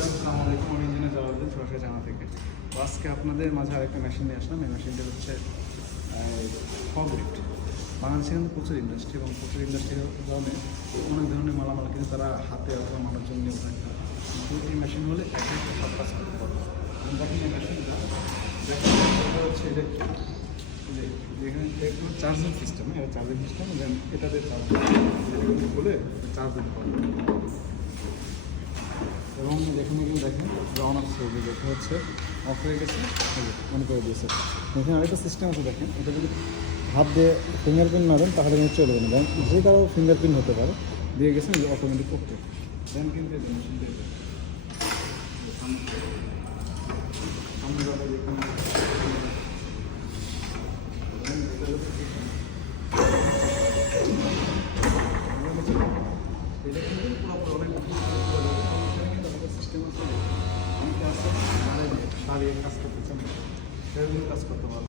আসসালামু আলাইকুম, আমি ইঞ্জিনিয়ার জালালউদ্দিন সরাসরি জানা থেকে। তো আজকে আপনাদের মাঝে আরেকটা মেশিন নিয়ে আসলাম। এই মেশিনটা হচ্ছে ফগ লিফট। বাংলাদেশে কিন্তু প্রচুর ইন্ডাস্ট্রি এবং প্রচুর ইন্ডাস্ট্রির কারণে অনেক ধরনের মালামাল কিন্তু তারা হাতে অথবা মানুষজন নিয়ে থাকে। কিন্তু এই মেশিন হলে একে একটা সব কাজ করতে পারবে। দেখেন এই মেশিনটা হচ্ছে এখানে চার্জিং সিস্টেম, এটা চার্জিং সিস্টেম, দেন এটাতে চার্জ বলে চার্জ দিতে পারবে। এবং এখানে কিন্তু দেখেন অন অফ সুইচ দেখা হচ্ছে, অফ হয়ে গেছে, অন করে দিয়েছে। এখানে আরেকটা সিস্টেম আছে, দেখেন এটা যদি হাত দিয়ে ফিঙ্গারপ্রিন্ট মারেন তাহলে কিন্তু চলে যাবে। দেন যে কারো ফিঙ্গারপ্রিন্ট হতে পারে, দিয়ে গেছেন অটোমেটিক করতে। দেন কিন্তু মেশিন দিয়ে এটা কিন্তু পুরোপুরি অনেক সিস্টেম আছে। অনেকে আছে সারিয়ে কাজ করতে চান, সেরকম কাজ করতে পারবে।